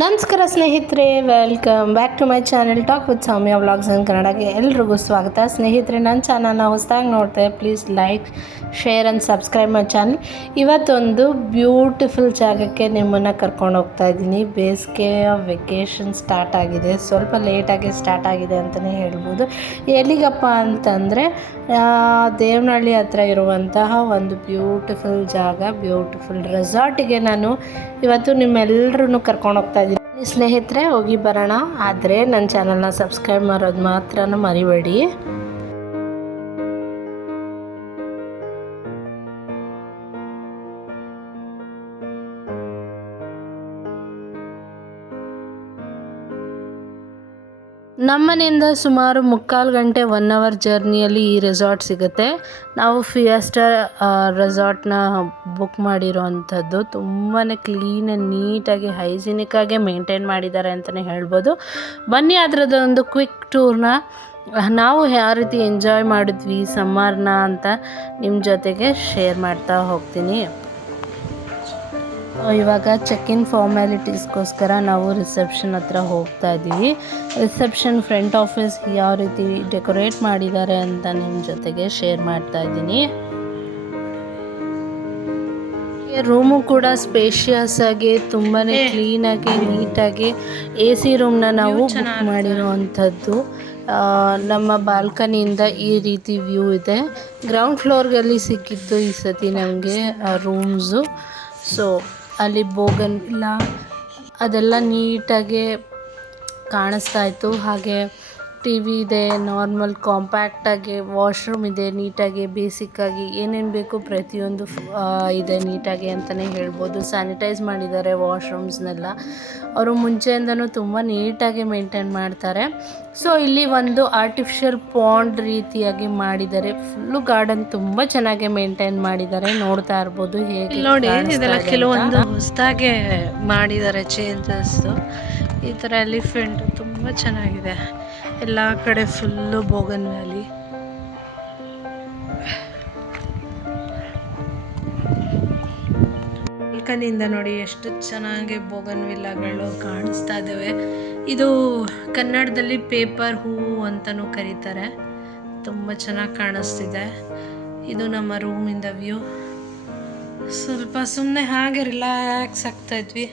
ನಮಸ್ಕಾರ ಸ್ನೇಹಿತರೆ, welcome back to my channel talk with Soumya vlogs in ಕನ್ನಡಗೆ ಎಲ್ರಿಗೂ ಸ್ವಾಗತ. ಸ್ನೇಹಿತರೆ, ನನ್ನ ಚಾನಲ್ನ ಹೊಸದಾಗಿ ನೋಡ್ತಾರೆ, please like, share and subscribe my channel. ಇವತ್ತೊಂದು ಬ್ಯೂಟಿಫುಲ್ ಜಾಗಕ್ಕೆ ನಿಮ್ಮನ್ನು ಕರ್ಕೊಂಡು ಹೋಗ್ತಾ ಇದ್ದೀನಿ. ಬೇಸಿಗೆಯ ವೆಕೇಷನ್ ಸ್ಟಾರ್ಟ್ ಆಗಿದೆ, ಸ್ವಲ್ಪ ಲೇಟಾಗಿ ಸ್ಟಾರ್ಟ್ ಆಗಿದೆ ಅಂತಲೇ ಹೇಳ್ಬೋದು. ಎಲ್ಲಿಗಪ್ಪ ಅಂತಂದರೆ ದೇವನಹಳ್ಳಿ ಹತ್ರ ಇರುವಂತಹ ಒಂದು ಬ್ಯೂಟಿಫುಲ್ ಜಾಗ, ಬ್ಯೂಟಿಫುಲ್ ರೆಸಾರ್ಟಿಗೆ ನಾನು ಇವತ್ತು ನಿಮ್ಮೆಲ್ಲರೂ ಕರ್ಕೊಂಡು ಹೋಗ್ತಾ ಇದ್ದೀನಿ. ಸ್ನೇಹಿತರೆ, ಹೋಗಿ ಬರೋಣ. ಆದರೆ ನನ್ನ ಚಾನಲ್ನ ಸಬ್ಸ್ಕ್ರೈಬ್ ಮಾಡೋದು ಮಾತ್ರ ಮರಿಬೇಡಿ. ನಮ್ಮನೆಯಿಂದ ಸುಮಾರು 3/4 ಗಂಟೆ 1 ಅವರ್ ಜರ್ನಿಯಲ್ಲಿ ಈ ರೆಸಾರ್ಟ್ ಸಿಗುತ್ತೆ. ನಾವು ಫಿಯೆಸ್ಟಾ ರೆಸಾರ್ಟ್ನ ಬುಕ್ ಮಾಡಿರೋ ಅಂಥದ್ದು. ತುಂಬಾ ಕ್ಲೀನ್ ಆ್ಯಂಡ್ ನೀಟಾಗಿ ಹೈಜಿನಿಕ್ಕಾಗಿ ಮೇಂಟೈನ್ ಮಾಡಿದ್ದಾರೆ ಅಂತಲೇ ಹೇಳ್ಬೋದು. ಬನ್ನಿ, ಅದರದ್ದೊಂದು ಕ್ವಿಕ್ ಟೂರ್ನ ನಾವು ಯಾವ ರೀತಿ ಎಂಜಾಯ್ ಮಾಡಿದ್ವಿ ಸಮ್ಮರ್ನ ಅಂತ ನಿಮ್ಮ ಜೊತೆಗೆ ಶೇರ್ ಮಾಡ್ತಾ ಹೋಗ್ತೀನಿ. ಇವಾಗ ಚೆಕ್ ಇನ್ ಫಾರ್ಮ್ಯಾಲಿಟೀಸ್ಗೋಸ್ಕರ ನಾವು ರಿಸೆಪ್ಷನ್ ಹತ್ರ ಹೋಗ್ತಾ ಇದ್ದೀವಿ. ರಿಸೆಪ್ಷನ್ ಫ್ರಂಟ್ ಆಫೀಸ್ ಯಾವ ರೀತಿ ಡೆಕೋರೇಟ್ ಮಾಡಿದ್ದಾರೆ ಅಂತ ನಿಮ್ಮ ಜೊತೆಗೆ ಶೇರ್ ಮಾಡ್ತಾ ಇದ್ದೀನಿ. ರೂಮು ಕೂಡ ಸ್ಪೇಷಿಯಸ್ ಆಗಿ ತುಂಬಾ ಕ್ಲೀನಾಗಿ ನೀಟಾಗಿ AC ರೂಮ್ನ ನಾವು ಬುಕ್ ಮಾಡಿರೋ ಅಂಥದ್ದು. ನಮ್ಮ ಬಾಲ್ಕನಿಯಿಂದ ಈ ರೀತಿ ವ್ಯೂ ಇದೆ. ಗ್ರೌಂಡ್ ಫ್ಲೋರ್ಗಲ್ಲಿ ಸಿಕ್ಕಿತ್ತು ಈ ಸತಿ ನಮಗೆ ರೂಮ್ಸು. ಸೊ ಅಲ್ಲಿ ಬೋಗನ್ ಇಲ್ಲ, ಅದೆಲ್ಲ ನೀಟಾಗಿ ಕಾಣಿಸ್ತಾ ಇತ್ತು. ಹಾಗೆ TV ಇದೆ, ನಾರ್ಮಲ್ ಕಾಂಪ್ಯಾಕ್ಟಾಗಿ ವಾಶ್ರೂಮ್ ಇದೆ, ನೀಟಾಗಿ ಬೇಸಿಕ್ಕಾಗಿ ಏನೇನು ಬೇಕು ಪ್ರತಿಯೊಂದು ಇದೆ ನೀಟಾಗಿ ಅಂತಲೇ ಹೇಳ್ಬೋದು. ಸ್ಯಾನಿಟೈಸ್ ಮಾಡಿದ್ದಾರೆ ವಾಶ್ರೂಮ್ಸ್ನೆಲ್ಲ. ಅವರು ಮುಂಚೆಯಿಂದನೂ ತುಂಬ ನೀಟಾಗಿ ಮೇಂಟೈನ್ ಮಾಡ್ತಾರೆ. ಸೊ ಇಲ್ಲಿ ಒಂದು ಆರ್ಟಿಫಿಷಿಯಲ್ ಪಾಂಡ್ ರೀತಿಯಾಗಿ ಮಾಡಿದ್ದಾರೆ. ಫುಲ್ಲು ಗಾರ್ಡನ್ ತುಂಬ ಚೆನ್ನಾಗಿ ಮೇಂಟೈನ್ ಮಾಡಿದ್ದಾರೆ. ನೋಡ್ತಾ ಇರ್ಬೋದು ಹೇಗೆ ನೋಡಿ, ಇದೆಲ್ಲ ಕೆಲವೊಂದು ಹೊಸದಾಗೆ ಮಾಡಿದ್ದಾರೆ ಚೇಂಜಸ್ಸು. ಈ ಥರ ಎಲಿಫೆಂಟ್ ತುಂಬ ಚೆನ್ನಾಗಿದೆ. ಎಲ್ಲ ಕಡೆ ಫುಲ್ಲು ಬೋಗನ್ ವ್ಯಾಲಿ. ಬಾಲ್ಕನಿಯಿಂದ ನೋಡಿ ಎಷ್ಟು ಚೆನ್ನಾಗಿ ಬೋಗನ್ ವಿಲ್ಲಾಗಳು ಕಾಣಿಸ್ತಾ ಇದ್ದಾವೆ. ಇದು ಕನ್ನಡದಲ್ಲಿ ಪೇಪರ್ ಹೂವು ಅಂತಲೂ ಕರೀತಾರೆ. ತುಂಬ ಚೆನ್ನಾಗಿ ಕಾಣಿಸ್ತಿದೆ. ಇದು ನಮ್ಮ ರೂಮಿಂದ ವ್ಯೂ. ಸ್ವಲ್ಪ ಸುಮ್ಮನೆ ಹಾಗೆ ರಿಲ್ಯಾಕ್ಸ್ ಆಗ್ತಾ ಇದ್ವಿ.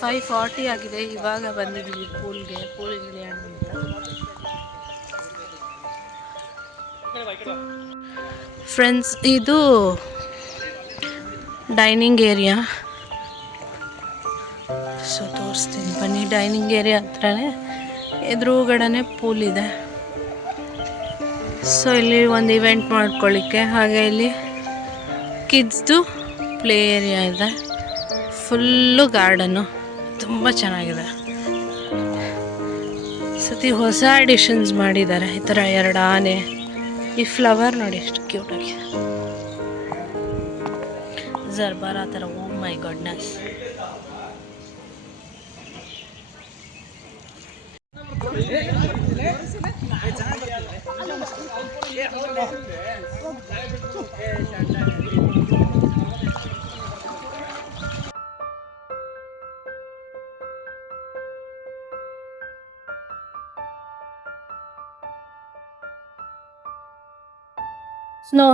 5:40 ಆಗಿದೆ. ಇವಾಗ ಬಂದಿದ್ದೀವಿ ಪೂಲ್ಗೆ ಇಳಿಯೋಣ ಅಂತ. ಫ್ರೆಂಡ್ಸ್, ಇದು ಡೈನಿಂಗ್ ಏರಿಯಾ. ಸೊ ತೋರಿಸ್ತೀನಿ ಬನ್ನಿ. ಡೈನಿಂಗ್ ಏರಿಯಾ ಹತ್ರನೇ ಎದುರುಗಡೆನೇ ಪೂಲ್ ಇದೆ. ಸೊ ಇಲ್ಲಿ ಒಂದು ಇವೆಂಟ್ ಮಾಡ್ಕೊಳ್ಳಿಕ್ಕೆ, ಹಾಗೆ ಇಲ್ಲಿ ಕಿಡ್ಸ್ದು ಪ್ಲೇ ಏರಿಯಾ ಇದೆ. ಫುಲ್ಲು ಗಾರ್ಡನ್ನು ತುಂಬ ಚೆನ್ನಾಗಿದೆ. ಸತಿ ಹೊಸ ಅಡಿಷನ್ಸ್ ಮಾಡಿದ್ದಾರೆ. ಈ ಥರ 2 ಆನೆ, ಈ ಫ್ಲವರ್ ನೋಡಿ ಎಷ್ಟು ಕ್ಯೂಟಾಗಿ, ಜರ್ಬಾರ್ ಆ ಥರ. ಓ ಮೈ ಗಾಡ್ನೆಸ್.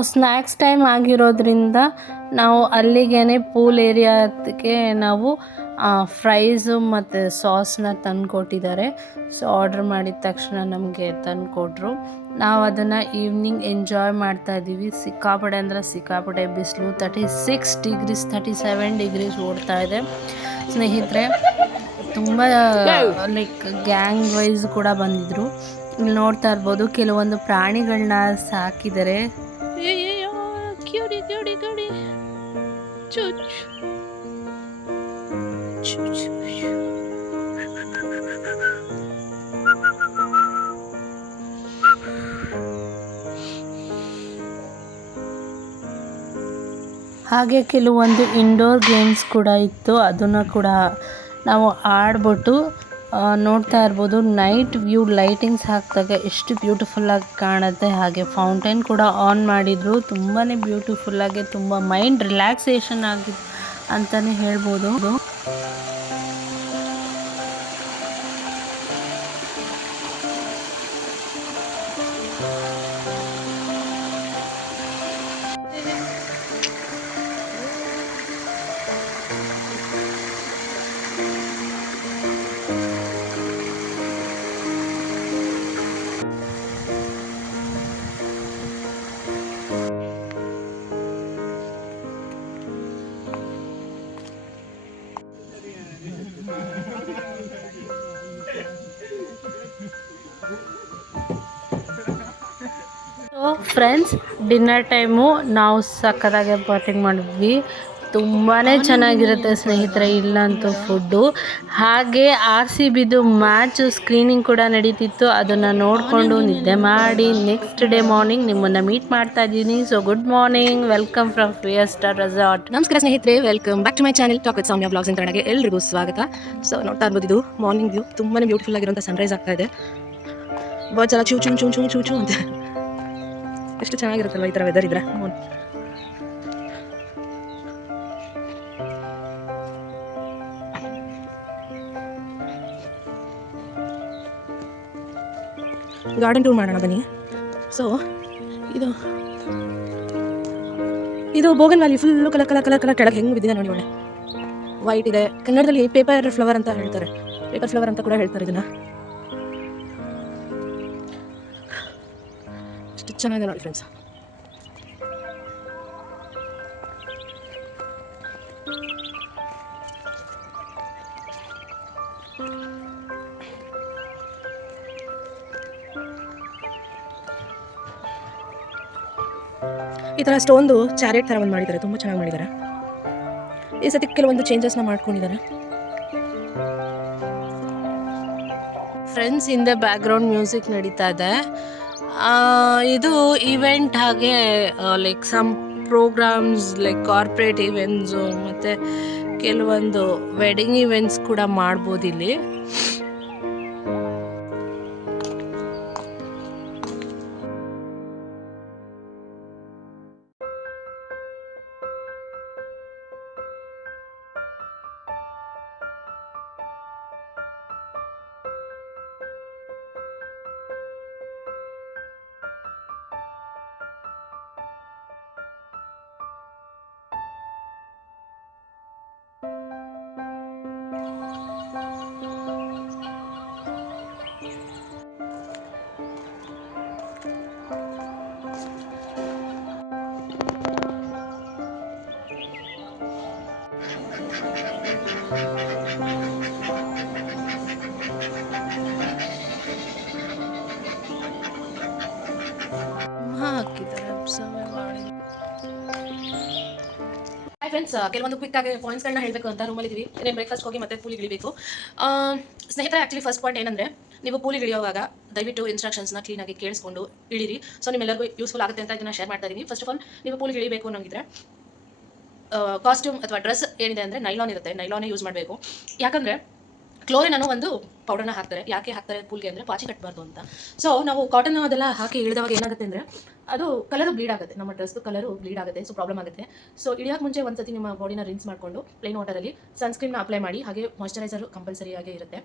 ಸ್ನ್ಯಾಕ್ಸ್ ಟೈಮ್ ಆಗಿರೋದ್ರಿಂದ ನಾವು ಅಲ್ಲಿಗೇ ಪೂಲ್ ಏರಿಯಾಕ್ಕೆ ನಾವು ಫ್ರೈಸು ಮತ್ತು ಸಾಸ್ನ ತಂದುಕೊಟ್ಟಿದ್ದಾರೆ. ಸೊ ಆರ್ಡ್ರ್ ಮಾಡಿದ ತಕ್ಷಣ ನಮಗೆ ತಂದುಕೊಟ್ರು. ನಾವು ಅದನ್ನು ಈವ್ನಿಂಗ್ ಎಂಜಾಯ್ ಮಾಡ್ತಾಯಿದ್ದೀವಿ. ಸಿಕ್ಕಾಪಡೆ ಅಂದರೆ ಸಿಕ್ಕಾಪಡೆ ಬಿಸಿಲು. 36 ಡಿಗ್ರೀಸ್ 37 ಡಿಗ್ರೀಸ್ ಓಡ್ತಾ ಇದೆ ಸ್ನೇಹಿತರೆ. ತುಂಬ ಲೈಕ್ ಗ್ಯಾಂಗ್ ವೈಸ್ ಕೂಡ ಬಂದಿದ್ದರು. ಇಲ್ಲಿ ನೋಡ್ತಾ ಇರ್ಬೋದು ಕೆಲವೊಂದು ಪ್ರಾಣಿಗಳನ್ನ ಸಾಕಿದ್ದಾರೆ. ಹಾಗೆ ಕೆಲವೊಂದು ಇಂಡೋರ್ ಗೇಮ್ಸ್ ಕೂಡ ಇತ್ತು. ಅದನ್ನು ಕೂಡ ನಾವು ಆಡ್ಬಿಟ್ಟು ನೋಡ್ತಾ ಇರ್ಬೋದು. ನೈಟ್ ವ್ಯೂ ಲೈಟಿಂಗ್ಸ್ ಹಾಕಿದಾಗ ಎಷ್ಟು ಬ್ಯೂಟಿಫುಲ್ಲಾಗಿ ಕಾಣುತ್ತೆ. ಹಾಗೆ ಫೌಂಟೇನ್ ಕೂಡ ಆನ್ ಮಾಡಿದರು. ತುಂಬಾ ಬ್ಯೂಟಿಫುಲ್ಲಾಗಿ, ತುಂಬ ಮೈಂಡ್ ರಿಲ್ಯಾಕ್ಸೇಷನ್ ಆಗಿ ಅಂತಲೇ ಹೇಳ್ಬೋದು. ಫ್ರೆಂಡ್ಸ್, ಡಿನ್ನರ್ ಟೈಮು ನಾವು ಸಕ್ಕತ್ತಾಗೆ ಬಾಟಿಂಗ್ ಮಾಡಿದ್ವಿ. ತುಂಬಾ ಚೆನ್ನಾಗಿರುತ್ತೆ ಸ್ನೇಹಿತರೆ ಇಲ್ಲಂತೂ ಫುಡ್ಡು. ಹಾಗೆ RCBದು ಮ್ಯಾಚ್ ಸ್ಕ್ರೀನಿಂಗ್ ಕೂಡ ನಡೀತಿತ್ತು. ಅದನ್ನು ನೋಡಿಕೊಂಡು ನಿದ್ದೆ ಮಾಡಿ ನೆಕ್ಸ್ಟ್ ಡೇ ಮಾರ್ನಿಂಗ್ ನಿಮ್ಮನ್ನು ಮೀಟ್ ಮಾಡ್ತಾ ಇದ್ದೀನಿ. So good morning, welcome from fear resort. ನಮಸ್ಕಾರ ಸ್ನೇಹಿತರೆ, welcome back to my channel talk with Soumya vlogs ಕನ್ನಡಗೆ ಎಲ್ರಿಗೂ ಸ್ವಾಗತ. ಸೊ ನೋಡ್ತಾ ಇರ್ಬೋದು, ಇದು ಮಾರ್ನಿಂಗ್ ವ್ಯೂ. ತುಂಬಾನೇ ಬ್ಯೂಟಿಫುಲ್ ಆಗಿರುವಂಥ ಸನ್ರೈಸ್ ಆಗ್ತಾ ಇದೆ. ಬರ್ಡ್ಸ್ ಎಲ್ಲ ಚೂ ಚೂ ಚೂ ಚೂ ಚೂ ಚೂ ಅಂತ ಎಷ್ಟು ಚೆನ್ನಾಗಿರುತ್ತಲ್ವ ಈ ಥರ ವೆದರ್ ಇದ್ರೆ. ಗಾರ್ಡನ್ ಟೂರ್ ಮಾಡೋಣ ಬನ್ನಿ. ಸೊ ಇದು bougainvillea full colour colour colour colour ಕೆಳಗೆ ಹೆಂಗೆ ಬಿದ್ದಿದೆ ನೋಡಿ. ಒಳ್ಳೆ ವೈಟ್ ಇದೆ. ಕನ್ನಡದಲ್ಲಿ ಪೇಪರ್ ಫ್ಲವರ್ ಅಂತ ಹೇಳ್ತಾರೆ, ಪೇಪರ್ ಫ್ಲವರ್ ಅಂತ ಕೂಡ ಹೇಳ್ತಾರೆ ಇದನ್ನ. ಎಷ್ಟು ಚೆನ್ನಾಗಿದೆ ನೋಡಿ ಫ್ರೆಂಡ್ಸ್. ಈ ಥರ ಸ್ಟೋನ್ದು ಚಾರಿಯಟ್ ಥರ ಒಂದು ಮಾಡಿದ್ದಾರೆ, ತುಂಬ ಚೆನ್ನಾಗಿ ಮಾಡಿದ್ದಾರೆ. ಈ ಸತಿ ಕೆಲವೊಂದು ಚೇಂಜಸ್ನ ಮಾಡ್ಕೊಂಡಿದ್ದಾರೆ. ಫ್ರೆಂಡ್ಸ್, ಹಿಂದೆ ಬ್ಯಾಕ್ಗ್ರೌಂಡ್ ಮ್ಯೂಸಿಕ್ ನಡೀತಾ ಇದೆ. ಇದು ಇವೆಂಟ್, ಹಾಗೆ like some programmes like corporate events ಮತ್ತು ಕೆಲವೊಂದು ವೆಡ್ಡಿಂಗ್ ಇವೆಂಟ್ಸ್ ಕೂಡ ಮಾಡ್ಬೋದು ಇಲ್ಲಿ. ಹಾಯ್ ಫ್ರೆಂಡ್ಸ್, ಕೆಲವೊಂದು ಕ್ವಿಕ್ ಆಗಿ ಪಾಯಿಂಟ್ಸ್ಗಳನ್ನ ಹೇಳಬೇಕು ಅಂತ. ರೂಮಲ್ಲಿ ಇದೀವಿ, ಏನೇನು ಬ್ರೇಕ್ಫಾಸ್ಟ್ ಹೋಗಿ ಮತ್ತೆ ಪೂಲಿಗೆ ಇಳಿಬೇಕು. ಸ್ನೇಹಿತರೆ, ಆ್ಯಕ್ಚುಲಿ ಫಸ್ಟ್ ಪಾಯಿಂಟ್ ಏನಂದರೆ, ನೀವು ಪೂಲಿಗೆ ಇಳಿಯುವಾಗ ದಯವಿಟ್ಟು ಇನ್ಸ್ಟ್ರಕ್ಷನ್ಸ್ನ ಕ್ಲೀನಾಗಿ ಕೇಳಿಸ್ಕೊಂಡು ಇಳಿರಿ. ಸೊ ನಿಮ್ಮೆಲ್ಲರಿಗೂ ಯೂಸ್ಫುಲ್ ಆಗುತ್ತೆ ಅಂತ ಇದನ್ನು ಶೇರ್ ಮಾಡ್ತಾ ಇದ್ದೀನಿ. ಫಸ್ಟ್ ಆಫ್ ಆಲ್, ನೀವು ಪೂಲಿಗೆ ಇಳಿಬೇಕು ಅನ್ನೋಂಗಿದ್ರೆ ಕಾಸ್ಟ್ಯೂಮ್ ಅಥವಾ ಡ್ರೆಸ್ ಏನಿದೆ ಅಂದರೆ ನೈಲಾನ್ ಇರುತ್ತೆ, ನೈಲಾನೇ ಯೂಸ್ ಮಾಡಬೇಕು. ಯಾಕಂದರೆ ಕ್ಲೋರಿನ್ ಅನ್ನೋ ಒಂದು ಪೌಡರ್ನ ಹಾಕ್ತಾರೆ. ಯಾಕೆ ಹಾಕ್ತಾರೆ ಪೂಲ್ಗೆ ಅಂದರೆ ಪಾಚಿ ಕಟ್ಟಬಾರ್ದು ಅಂತ. ಸೊ ನಾವು ಕಾಟನ್ ಅದೆಲ್ಲ ಹಾಕಿ ಇಳಿದವಾಗ ಏನಾಗುತ್ತೆ ಅಂದರೆ ಅದು ಕಲರು ಬ್ಲೀಡ್ ಆಗುತ್ತೆ, ನಮ್ಮ ಡ್ರೆಸ್ದು ಕಲರು ಬ್ಲೀಡ್ ಆಗುತ್ತೆ. ಸೊ ಪ್ರಾಬ್ಲಮ್ ಆಗುತ್ತೆ. ಸೊ ಇಳಿಯೋಕೆ ಮುಂಚೆ ಒಂದ್ಸತಿ ನಿಮ್ಮ ಬಾಡಿನ ರಿನ್ಸ್ ಮಾಡಿಕೊಂಡು ಪ್ಲೇನ್ ವಾಟರಲ್ಲಿ ಸನ್ಸ್ಕ್ರೀನ್ನ ಅಪ್ಲೈ ಮಾಡಿ, ಹಾಗೆ ಮಾಯ್ಶ್ಚರೈಸರು ಕಂಪಲ್ಸರಿಯಾಗಿ ಇರುತ್ತೆ.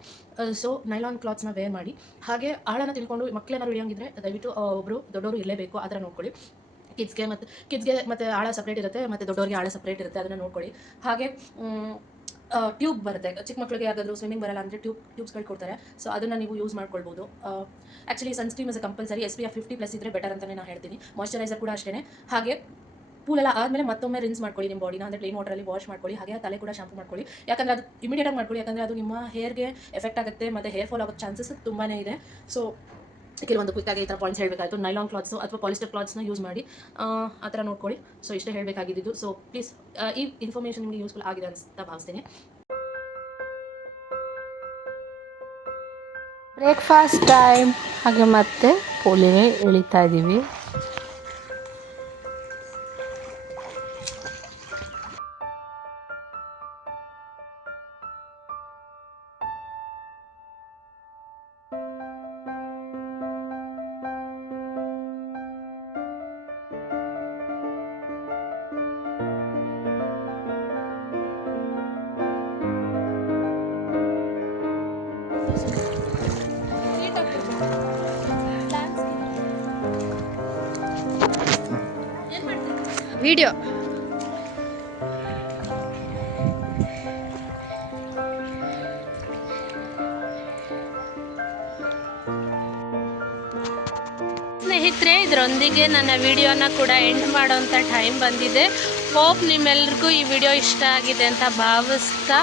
ಸೊ ನೈಲಾನ್ ಕ್ಲಾತ್ಸ್ನ ವೇರ್ ಮಾಡಿ, ಹಾಗೆ ಆಳನ್ನು ತಿಳ್ಕೊಂಡು ಮಕ್ಕಳೇನಾದ್ರು ಇಳಿಯೋಂಗಿದ್ರೆ ದಯವಿಟ್ಟು ಒಬ್ಬರು ದೊಡ್ಡವರು ಇರಲೇಬೇಕು, ಆ ಥರ ನೋಡ್ಕೊಳ್ಳಿ. ಕಿಡ್ಸ್ಗೆ ಮತ್ತು ಆಳ ಸಪ್ರೇಟ್ ಇರುತ್ತೆ, ಮತ್ತು ದೊಡ್ಡವರಿಗೆ ಆಳ ಸಪ್ರೇಟ್ ಇರುತ್ತೆ, ಅದನ್ನು ನೋಡ್ಕೊಳ್ಳಿ. ಹಾಗೆ ಟ್ಯೂಬ್ ಬರುತ್ತೆ, ಚಿಕ್ಕ ಮಕ್ಕಳಿಗೆ ಯಾವ್ದಾದ್ರು ಸ್ವಿಮ್ಮಿಂಗ್ ಬರಲ್ಲ ಅಂದರೆ ಟ್ಯೂಬ್ಸ್ಗಳು ಕೊಡ್ತಾರೆ. ಸೊ ಅದನ್ನು ನೀವು ಯೂಸ್ ಮಾಡ್ಕೊಳ್ಬೋದು. Actually sunscreen is compulsory. SPF 50+ ಇದ್ದರೆ ಬೆಟರ್ ಅಂತಲೇ ನಾನು ಹೇಳ್ತೀನಿ. ಮಾಯ್ಶ್ಚರೈಸರ್ ಕೂಡ ಅಷ್ಟೇ. ಹಾಗೆ ಪೂಲೆಲ್ಲ ಆದಮೇಲೆ ಮತ್ತೊಮ್ಮೆ ರಿನ್ಸ್ ಮಾಡ್ಕೊಳ್ಳಿ ನಿಮ್ಮ ಬಾಡಿನ, ಅಂದರೆ ಪ್ಲೇನ್ ವಾಟರಲ್ಲಿ ವಾಶ್ ಮಾಡ್ಕೊಳ್ಳಿ. ಹಾಗೆ ತಲೆ ಕೂಡ ಶಾಂಪು ಮಾಡ್ಕೊಳ್ಳಿ, ಯಾಕಂದರೆ ಅದು ಇಮಿಡಿಯೇಟಾಗಿ ಮಾಡ್ಕೊಳ್ಳಿ, ಯಾಕಂದರೆ ಅದು ನಿಮ್ಮ ಹೇರ್ಗೆ ಎಫೆಕ್ಟ್ ಆಗುತ್ತೆ ಮತ್ತು ಹೇರ್ ಫಾಲ್ ಆಗೋ ಚಾನ್ಸಸ್ ತುಂಬಾ ಇದೆ. ಸೊ ಕೆಲವೊಂದು ಕ್ವಿಕ್ಕಾಗಿ ಈ ಥರ ಪಾಯಿಂಟ್ಸ್ ಹೇಳಬೇಕಾಯಿತು. ನೈಲಾನ್ ಕ್ಲಾತ್ಸು ಅಥವಾ ಪಾಲಿಸ್ಟರ್ ಕ್ಲಾತ್ಸ್ನ ಯೂಸ್ ಮಾಡಿ ಆ ಥರ ನೋಡ್ಕೊಳ್ಳಿ. ಸೊ ಇಷ್ಟೇ ಹೇಳಬೇಕಾಗಿದ್ದು. ಸೊ ಪ್ಲೀಸ್ ಈ ಇನ್ಫಾರ್ಮೇಷನ್ ನಿಮಗೆ ಯೂಸ್ಫುಲ್ ಆಗಿದೆ ಅಂತ ಭಾವಿಸ್ತೀನಿ. ಬ್ರೇಕ್ಫಾಸ್ಟ್ ಟೈಮ್, ಹಾಗೆ ಮತ್ತೆ ಪೂಲಿಗೆ ಇಳಿತಾ ಇದ್ದೀವಿ. ವಿಡಿಯೋ ಸ್ನೇಹಿತರೆ, ಇದರೊಂದಿಗೆ ನನ್ನ ವಿಡಿಯೋನ ಕೂಡ ಎಂಡ್ ಮಾಡೋಂಥ ಟೈಮ್ ಬಂದಿದೆ. ಹೋಪ್ ನಿಮ್ಮೆಲ್ರಿಗೂ ಈ ವಿಡಿಯೋ ಇಷ್ಟ ಆಗಿದೆ ಅಂತ ಭಾವಿಸ್ತಾ,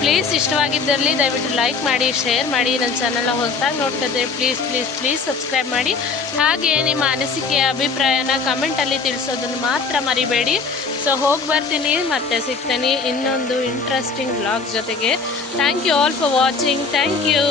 ಪ್ಲೀಸ್ ಇಷ್ಟವಾಗಿದ್ದಲ್ಲಿ ದಯವಿಟ್ಟು ಲೈಕ್ ಮಾಡಿ, ಶೇರ್ ಮಾಡಿ. ನನ್ನ ಚಾನಲ್ನ ಹೊಸದಾಗಿ ನೋಡ್ತಿದ್ರೆ ಪ್ಲೀಸ್ ಸಬ್ಸ್ಕ್ರೈಬ್ ಮಾಡಿ. ಹಾಗೆ ನಿಮ್ಮ ಅನಿಸಿಕೆ ಅಭಿಪ್ರಾಯನ ಕಮೆಂಟಲ್ಲಿ ತಿಳಿಸೋದನ್ನು ಮಾತ್ರ ಮರಿಬೇಡಿ. ಸೊ ಹೋಗಿ ಬರ್ತೀನಿ, ಮತ್ತೆ ಸಿಗ್ತೀನಿ ಇನ್ನೊಂದು ಇಂಟ್ರೆಸ್ಟಿಂಗ್ ವ್ಲಾಗ್ ಜೊತೆಗೆ. Thank you all for watching. Thank you.